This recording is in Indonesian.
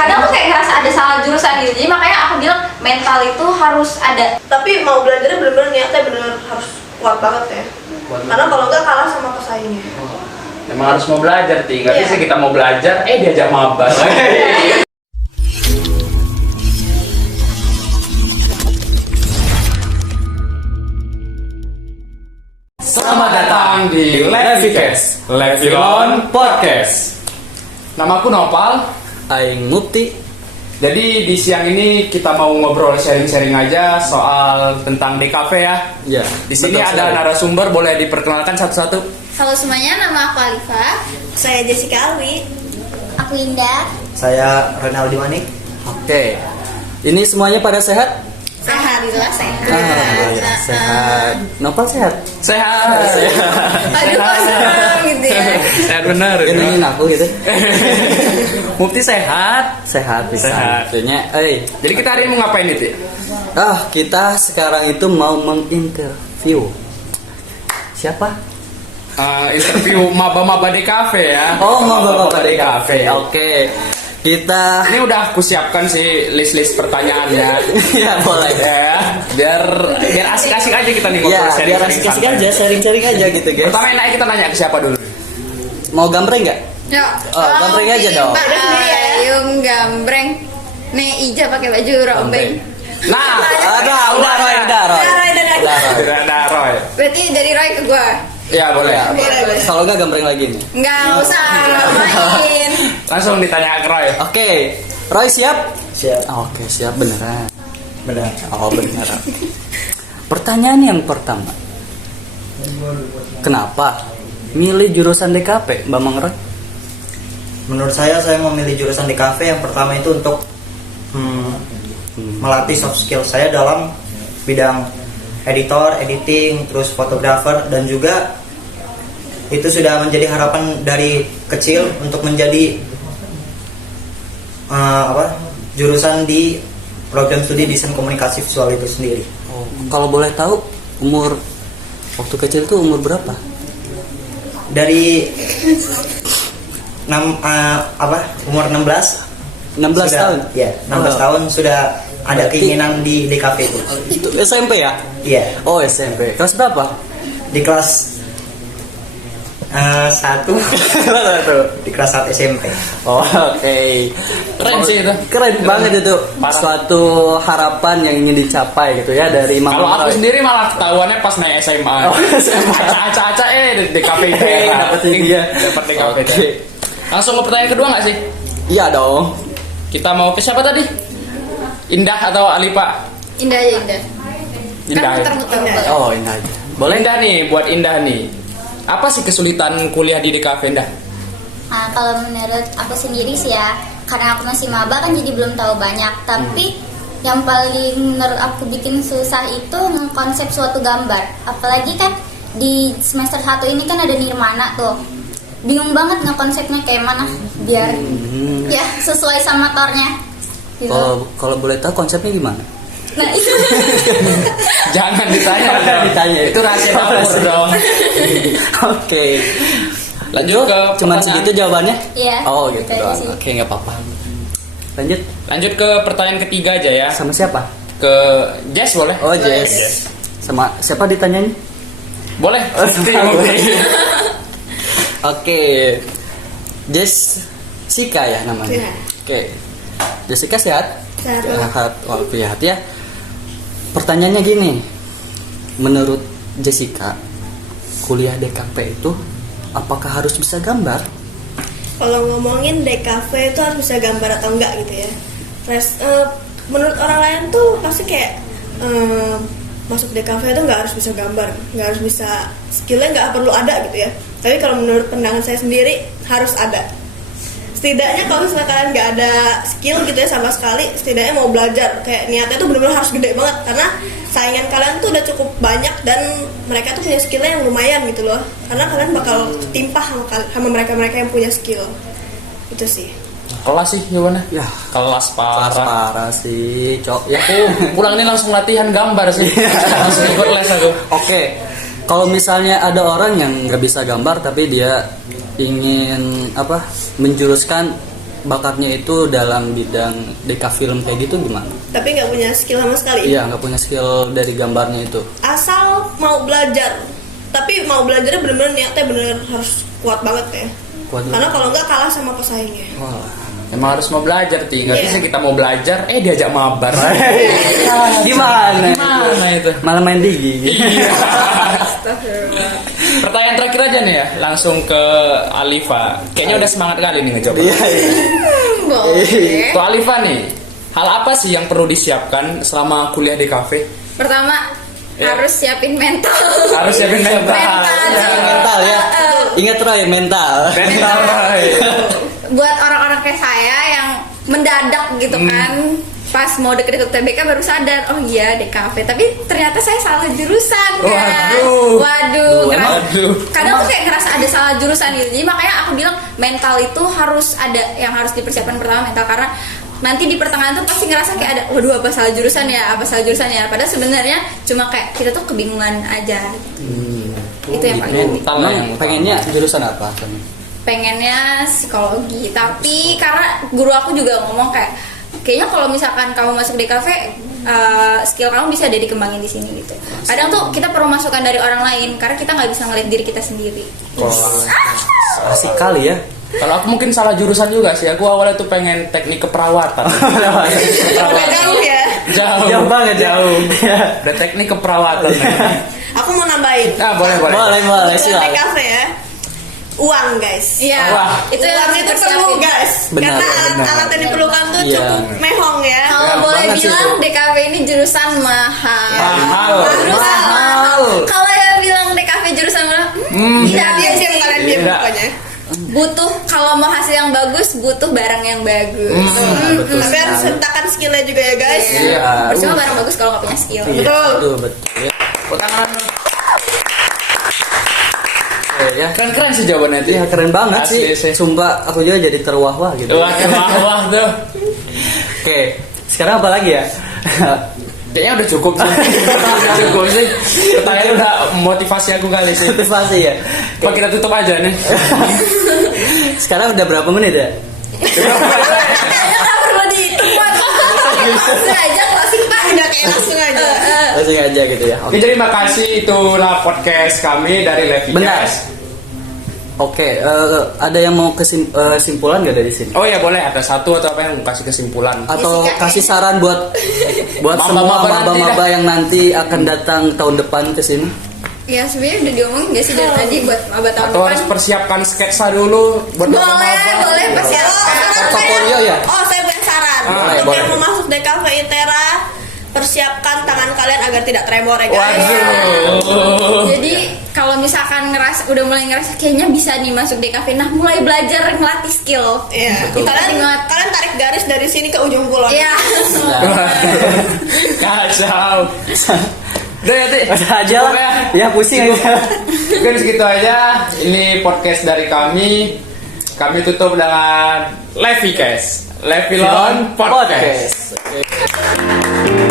kadang aku kayak ngerasa ada salah jurusan gitu, jadi makanya aku bilang mental itu harus ada. Tapi mau belajarnya bener-bener niatnya bener harus kuat banget ya. Karena kalau enggak kalah sama pesaingnya. Emang harus mau belajar, nggak Iya. bisa kita mau belajar, diajak mabar. Selamat datang di Levikes, Levilon Podcast. Namaku Nopal. Aing Mukti. Jadi di siang ini kita mau ngobrol sharing-sharing aja soal tentang DKV ya. Ya. Di sini betul ada sekali. narasumber, boleh diperkenalkan satu-satu. Halo semuanya, nama aku Alifa. Saya Jessica Alwi. Aku Indah. Saya Ronaldi Manik. Oke. Ini semuanya pada sehat? Alhamdulillah sehat. Alhamdulillah sehat. Nopal sehat? Sehat. Aduh, kok senang gitu ya. Sehat bener. Giniin aku gitu. Mufti sehat. Sehat bisa. Sehat. Artinya, Jadi kita hari ini mau ngapain itu? kita sekarang itu mau menginterview. Siapa? Interview maba-maba DKV ya. Oh, mau bapak di kafe. Oke. Kita Ini udah aku siapkan sih list-list pertanyaannya. ya boleh. Ya, biar asik-asik aja kita nih Ya, ngobrol biar sharing-sharing asik-asik santai. aja, sharing-sharing aja gitu, guys. Pertama enaknya kita nanya ke siapa dulu? Mau gambreng nggak? Yuk. Oh, gambreng aja dong. Ayum gambreng. Nih Ija pakai baju rombeng. Nah, Udah, Roy. Ada Roy. Berarti dari Roy ke gua. Ya boleh. Kalau nggak gambreng lagi nih. Nggak usah main. Langsung ditanya ke Roy. Oke, Roy siap? Siap. Oke, siap beneran. Benar. Oh beneran. Pertanyaan yang pertama, kenapa milih jurusan DKP, Mbak Roy? Menurut saya memilih jurusan di kafe yang pertama itu untuk melatih soft skill saya dalam bidang editor, editing, terus fotografer, dan juga itu sudah menjadi harapan dari kecil untuk menjadi jurusan di program studi desain komunikasi visual itu sendiri. Oh, kalau boleh tahu umur waktu kecil itu umur berapa? Dari umur 16 16 tahun. Ya, 16 tahun sudah ada Berarti- keinginan di DKV itu. Itu SMP ya? Iya, Oh SMP. Kelas berapa? di kelas 1 di kelas 1 SMP. Oh, oke. Keren sih itu. Keren banget itu. Parah. Suatu harapan yang ingin dicapai gitu ya dari Mang Kalau aku Roy. sendiri malah ketahuannya pas naik SMA. Oh, SMA. Acak-acak DKV Dapetin dia. Dapat DKV. Oke. Langsung ke pertanyaan kedua nggak sih? Iya dong. Kita mau ke siapa tadi? Indah atau Alipa? Indah aja Indah. Indah. Kan muter-muter. Oh, ini aja. Boleh Indah nih, buat Indah nih. Apa sih kesulitan kuliah di DKV Indah? Nah, kalau menurut aku sendiri sih ya, karena aku masih maba kan jadi belum tahu banyak. Tapi yang paling menurut aku bikin susah itu mengkonsep suatu gambar. Apalagi kan di semester 1 ini kan ada Nirmana tuh. Bingung banget ngekonsepnya kayak mana biar ya sesuai sama tornya. Gitu. Kalau boleh tahu konsepnya gimana? Nah, itu. Jangan ditanya. Jangan ditanya. Itu rahasia dapur dong. Oke. Lanjut ke Cuman pertanyaan. segitu jawabannya? Iya. Oh, gitu Kayak doang. sih. Oke, nggak apa-apa. Lanjut Lanjut ke pertanyaan ketiga aja ya. sama siapa? Ke Jess boleh? Oh, Jess. Sama siapa ditanyanya? Boleh. Oke. Jess Sika ya namanya. Iya. Oke. Jessica sehat? Sehat. Sehat. Oh, sehat ya. Pertanyaannya gini. Menurut Jessica, kuliah DKP itu apakah harus bisa gambar? Kalau ngomongin DKV itu harus bisa gambar atau enggak gitu ya. Terus menurut orang lain tuh pasti kayak masuk DKV itu nggak harus bisa gambar, nggak harus bisa skillnya nggak perlu ada gitu ya. Tapi kalau menurut pandangan saya sendiri harus ada. Setidaknya kalau misalnya kalian nggak ada skill gitu ya sama sekali, setidaknya mau belajar kayak niatnya tuh benar-benar harus gede banget karena saingan kalian tuh udah cukup banyak dan mereka tuh punya skillnya yang lumayan gitu loh. Karena kalian bakal timpah sama mereka-mereka yang punya skill. Itu sih. Kelas sih jawabannya. Ya, Kelas kelas parah. parah sih, Cok. Ya aku pulang ini langsung latihan gambar sih. Langsung ikut les aku. Oke. Kalau misalnya ada orang yang nggak bisa gambar tapi dia ingin menjuruskan bakatnya itu dalam bidang deka film kayak gitu gimana? Tapi nggak punya skill sama sekali. Iya, nggak punya skill dari gambarnya itu. Asal mau belajar. Tapi mau belajarnya bener-bener niatnya bener harus kuat banget ya. Kuat banget. Karena kalau nggak kalah sama pesaingnya. Wah. Emang harus mau belajar, Nggak Iya. bisa kita mau belajar, diajak mabar. Gimana? Gimana itu? Malah main digi. Iya. Pertanyaan terakhir aja nih ya, langsung ke Alifa. Kayaknya udah semangat kali nih ngejawab. Iya. Boleh. Tuh Alifa nih, hal apa sih yang perlu disiapkan selama kuliah di kafe? Pertama Ya. harus siapin mental. Harus siapin mental. Mental ya. Ingat Roy, mental. Mental. Buat orang-orang kayak saya yang mendadak gitu kan, pas mau deket-deket TBK baru sadar, oh iya DKV, tapi ternyata saya salah jurusan kan. Waduh, Waduh. kadang tuh kayak ngerasa ada salah jurusan gitu. Jadi makanya aku bilang mental itu harus ada, yang harus dipersiapkan pertama mental, karena nanti di pertengahan tuh pasti ngerasa kayak ada, waduh apa salah jurusan ya, apa salah jurusan ya. Padahal sebenarnya cuma kayak kita tuh kebingungan aja. Itu yang paling penting. Mental Emang yang pengennya jurusan apa? Pengennya psikologi, tapi karena guru aku juga ngomong kayak kayaknya kalau misalkan kamu masuk DKV, skill kamu bisa deh dikembangin di sini gitu. Kadang tuh kita perlu masukan dari orang lain karena kita nggak bisa ngeliat diri kita sendiri. Asik kali ya. Kalau aku mungkin salah jurusan juga sih. Aku awalnya tuh pengen teknik keperawatan. Udah jauh ya. Jauh banget ya. jauh. Iya. Udah teknik keperawatan. Aku mau nambahin. Boleh. Boleh Di silakan. kafe ya. Uang guys. Iya, Wah. itu yang Uang harus itu perlu dipersiapin. guys. Benar, Karena benar. alat-alat yang diperlukan tuh Iya. cukup mehong ya. Kalau Ya, boleh banget sih bilang itu. DKV ini jurusan mahal. Mahal. Mahal. Kalau yang bilang DKV jurusan mahal, Diam diam kalian diam Iya. pokoknya. butuh, kalau mau hasil yang bagus butuh barang yang bagus. Betul Tapi harus sekali. sertakan skillnya juga ya guys. Iya. Percuma barang bagus kalau nggak punya skill. Iya, Betul. betul ya. Tangan. Ya. Keren sih jawabannya itu. Iya, keren banget Asli sih. Sumpah aku juga jadi terwah-wah gitu. Wah tuh. Oke, sekarang apa lagi ya? Kayaknya udah cukup sih. Udah cukup sih. Pertanyaan udah motivasi aku kali sih. Motivasi ya. Pak kita tutup aja nih. Sekarang udah berapa menit ya? Kayaknya nggak perlu dihitung Pak. Langsung aja closing Pak. Udah kayak langsung aja. Langsung aja gitu ya. Oke, jadi makasih, itulah podcast kami dari Levi Bentar. Cash. Oke, ada yang mau kesimpulan nggak dari sini? Oh ya boleh, ada satu atau apa yang mau kasih kesimpulan? Atau Jessica, kasih saran buat Maba-maba semua nanti maba-maba dah. yang nanti akan datang tahun depan ke sini? Ya sebenarnya udah diomongin nggak sih dari tadi buat maba tahun Atau depan. harus persiapkan sketsa dulu buat Boleh, maba-maba? boleh persiapkan. Portofolio ya? Oh, saya punya saran. Boleh, Untuk boleh. yang mau masuk DKV ITERA, persiapkan tangan kalian agar tidak tremor ya guys. Waduh. Jadi kalau misalkan udah mulai ngerasa kayaknya bisa nih masuk DKV, nah mulai belajar ngelatih skill. Iya. Betul. Kalian tarik garis dari sini ke ujung pulau. Iya. Kacau. Udah ya, Ti. Udah aja lah. Ya pusing aja. Mungkin segitu aja. Ini podcast dari kami. Kami tutup dengan Levi Cash. Levilon Podcast. Podcast.